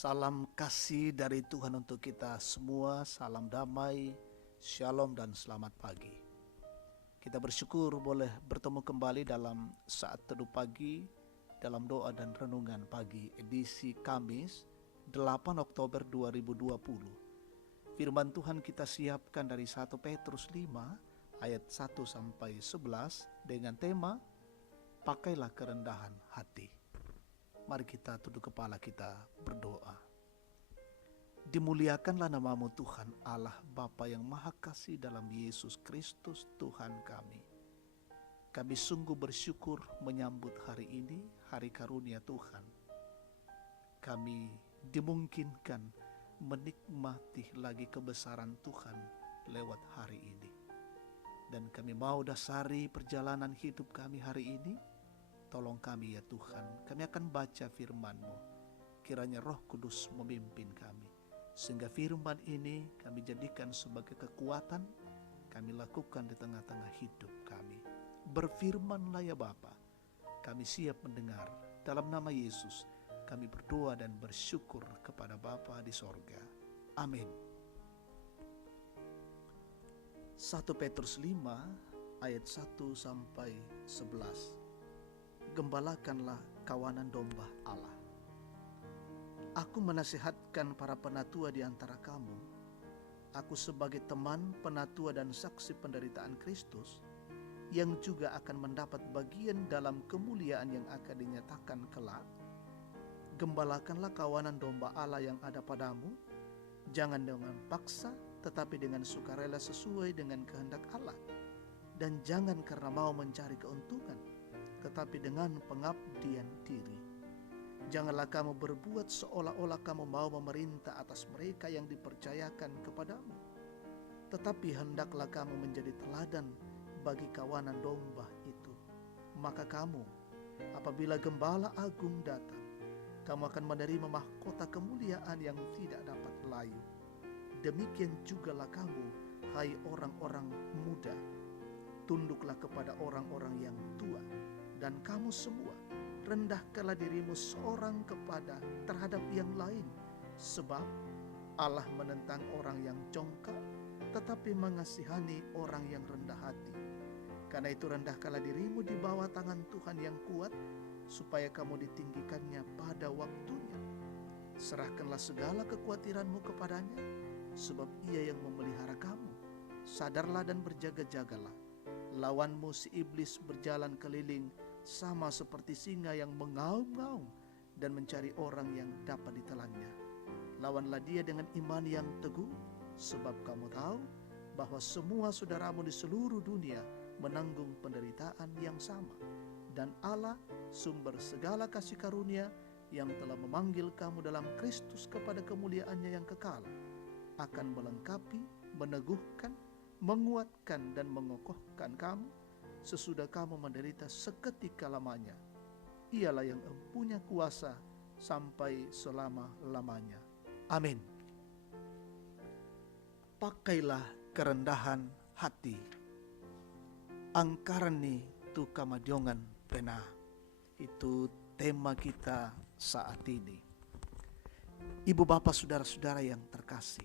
Salam kasih dari Tuhan untuk kita semua, salam damai, shalom dan selamat pagi. Kita bersyukur boleh bertemu kembali dalam saat teduh pagi, dalam doa dan renungan pagi edisi Kamis 8 Oktober 2020. Firman Tuhan kita siapkan dari 1 Petrus 5 ayat 1 sampai 11 dengan tema Pakailah kerendahan hati. Mari kita tunduk kepala kita berdoa. Dimuliakanlah namamu Tuhan Allah Bapa yang Maha Kasih dalam Yesus Kristus Tuhan kami. Kami sungguh bersyukur menyambut hari ini, hari karunia Tuhan. Kami dimungkinkan menikmati lagi kebesaran Tuhan lewat hari ini. Dan kami mau dasari perjalanan hidup kami hari ini. Tolong kami ya Tuhan, kami akan baca firman-Mu. Kiranya Roh Kudus memimpin kami. Sehingga firman ini kami jadikan sebagai kekuatan kami lakukan di tengah-tengah hidup kami. Berfirmanlah ya Bapa, kami siap mendengar. Dalam nama Yesus kami berdoa dan bersyukur kepada Bapa di sorga. Amin. 1 Petrus 5 ayat 1 sampai 11. Gembalakanlah kawanan domba Allah. Aku menasihatkan para penatua di antara kamu. Aku sebagai teman, penatua dan saksi penderitaan Kristus, yang juga akan mendapat bagian dalam kemuliaan yang akan dinyatakan kelak. Gembalakanlah kawanan domba Allah yang ada padamu, jangan dengan paksa, tetapi dengan sukarela sesuai dengan kehendak Allah. Dan jangan karena mau mencari keuntungan, tetapi dengan pengabdian diri. Janganlah kamu berbuat seolah-olah kamu mau memerintah atas mereka yang dipercayakan kepadamu. Tetapi hendaklah kamu menjadi teladan bagi kawanan domba itu. Maka kamu, apabila Gembala Agung datang, kamu akan menerima mahkota kemuliaan yang tidak dapat layu. Demikian jugalah kamu, hai orang-orang muda. Tunduklah kepada orang-orang yang tua. Dan kamu semua, rendahkanlah dirimu seorang terhadap yang lain. Sebab Allah menentang orang yang congkak, tetapi mengasihani orang yang rendah hati. Karena itu rendahkanlah dirimu di bawah tangan Tuhan yang kuat, supaya kamu ditinggikannya pada waktunya. Serahkanlah segala kekhawatiranmu kepadanya, sebab Ia yang memelihara kamu. Sadarlah dan berjaga-jagalah. Lawanmu si iblis berjalan keliling sama seperti singa yang mengaum-ngaum dan mencari orang yang dapat ditelannya. Lawanlah dia dengan iman yang teguh, sebab kamu tahu bahwa semua saudaramu di seluruh dunia menanggung penderitaan yang sama. Dan Allah, sumber segala kasih karunia, yang telah memanggil kamu dalam Kristus kepada kemuliaannya yang kekal, akan melengkapi, meneguhkan, menguatkan dan mengokohkan kamu sesudah kamu menderita seketika lamanya. Ialah yang mempunyai kuasa sampai selama-lamanya. Amin. Pakailah kerendahan hati. Angkarani tu kamadiongan pena. Itu tema kita saat ini. Ibu bapak saudara-saudara yang terkasih,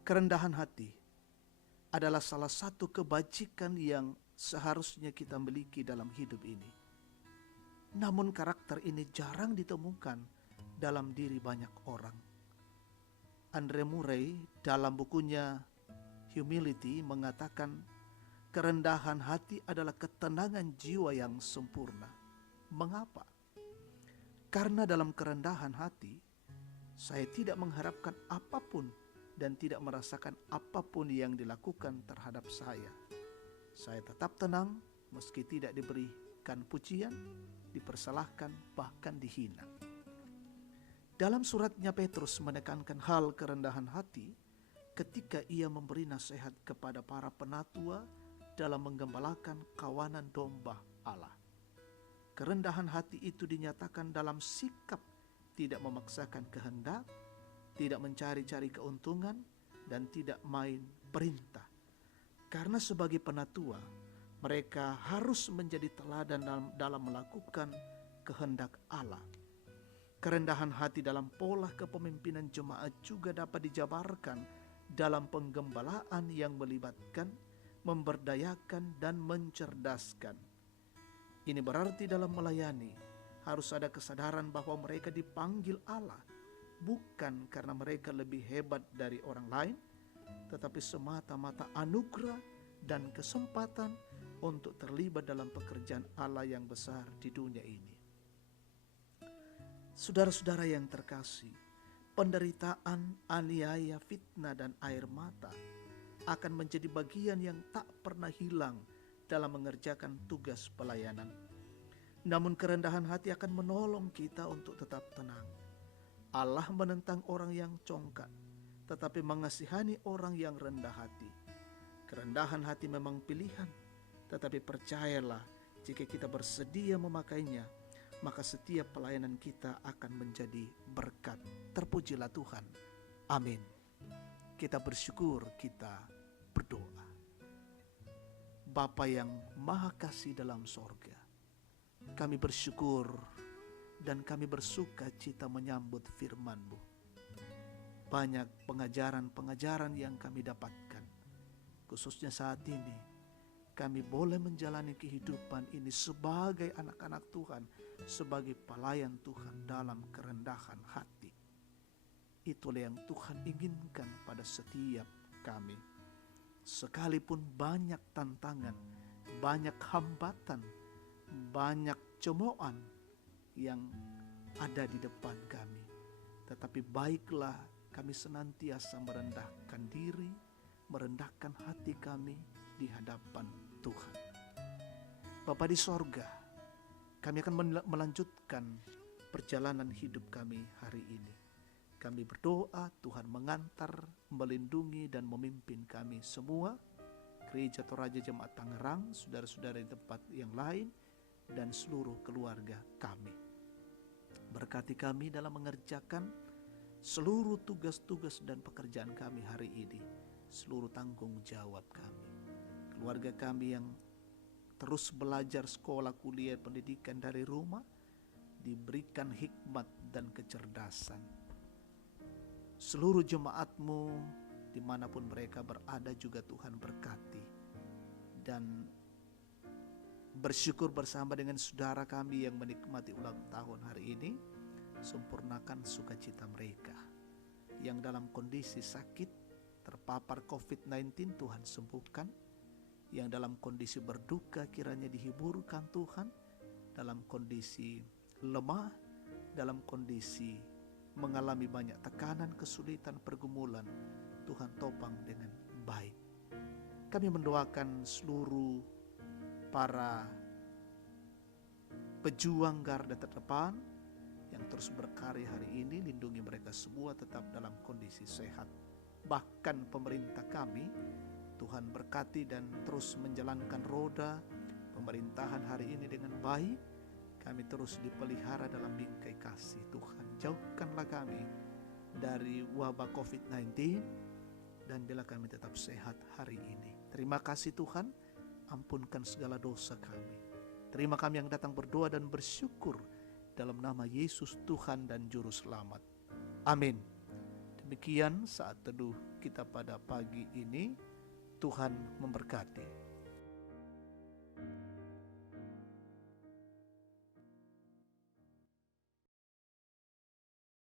kerendahan hati adalah salah satu kebajikan yang seharusnya kita miliki dalam hidup ini. Namun karakter ini jarang ditemukan dalam diri banyak orang. Andre Murray dalam bukunya Humility mengatakan, kerendahan hati adalah ketenangan jiwa yang sempurna. Mengapa? Karena dalam kerendahan hati, saya tidak mengharapkan apapun dan tidak merasakan apapun yang dilakukan terhadap saya. Saya tetap tenang meski tidak diberikan pujian, dipersalahkan, bahkan dihina. Dalam suratnya Petrus menekankan hal kerendahan hati ketika ia memberi nasihat kepada para penatua dalam menggembalakan kawanan domba Allah. Kerendahan hati itu dinyatakan dalam sikap tidak memaksakan kehendak, tidak mencari-cari keuntungan, dan tidak main perintah. Karena sebagai penatua, mereka harus menjadi teladan dalam melakukan kehendak Allah. Kerendahan hati dalam pola kepemimpinan jemaat juga dapat dijabarkan dalam penggembalaan yang melibatkan, memberdayakan, dan mencerdaskan. Ini berarti dalam melayani harus ada kesadaran bahwa mereka dipanggil Allah bukan karena mereka lebih hebat dari orang lain, tetapi semata-mata anugerah dan kesempatan untuk terlibat dalam pekerjaan Allah yang besar di dunia ini. Saudara-saudara yang terkasih, penderitaan, aniaya, fitnah, dan air mata akan menjadi bagian yang tak pernah hilang dalam mengerjakan tugas pelayanan. Namun kerendahan hati akan menolong kita untuk tetap tenang. Allah menentang orang yang congkak, tetapi mengasihani orang yang rendah hati. Kerendahan hati memang pilihan, tetapi percayalah, jika kita bersedia memakainya, maka setiap pelayanan kita akan menjadi berkat. Terpujilah Tuhan. Amin. Kita bersyukur, kita berdoa. Bapa yang Maha Kasih dalam sorga, kami bersyukur dan kami bersuka cita menyambut firman-Mu. Banyak pengajaran-pengajaran yang kami dapatkan, khususnya saat ini kami boleh menjalani kehidupan ini sebagai anak-anak Tuhan, sebagai pelayan Tuhan dalam kerendahan hati. Itulah yang Tuhan inginkan pada setiap kami. Sekalipun banyak tantangan, banyak hambatan, banyak cemoohan yang ada di depan kami, tetapi baiklah kami senantiasa merendahkan diri, merendahkan hati kami di hadapan Tuhan. Bapa di sorga, kami akan melanjutkan perjalanan hidup kami hari ini. Kami berdoa Tuhan mengantar, melindungi, dan memimpin kami semua, Gereja Toraja Jemaat Tangerang, saudara-saudara di tempat yang lain, dan seluruh keluarga kami. Berkati kami dalam mengerjakan seluruh tugas-tugas dan pekerjaan kami hari ini, seluruh tanggung jawab kami. Keluarga kami yang terus belajar sekolah, kuliah, pendidikan dari rumah, diberikan hikmat dan kecerdasan. Seluruh jemaat-Mu dimanapun mereka berada juga Tuhan berkati. Dan bersyukur bersama dengan saudara kami yang menikmati ulang tahun hari ini, sempurnakan sukacita mereka. Yang dalam kondisi sakit, terpapar COVID-19, Tuhan sembuhkan. Yang dalam kondisi berduka kiranya dihiburkan Tuhan, dalam kondisi lemah, dalam kondisi mengalami banyak tekanan, kesulitan, pergumulan, Tuhan topang dengan baik. Kami mendoakan seluruh para pejuang garda terdepan yang terus berkarya hari ini, lindungi mereka semua tetap dalam kondisi sehat. Bahkan pemerintah kami, Tuhan berkati dan terus menjalankan roda pemerintahan hari ini dengan baik. Kami terus dipelihara dalam bingkai kasih Tuhan. Jauhkanlah kami dari wabah COVID-19 dan bila kami tetap sehat hari ini. Terima kasih Tuhan, ampunkan segala dosa kami. Terima kami yang datang berdoa dan bersyukur dalam nama Yesus Tuhan dan Juru Selamat. Amin. Demikian saat teduh kita pada pagi ini. Tuhan memberkati.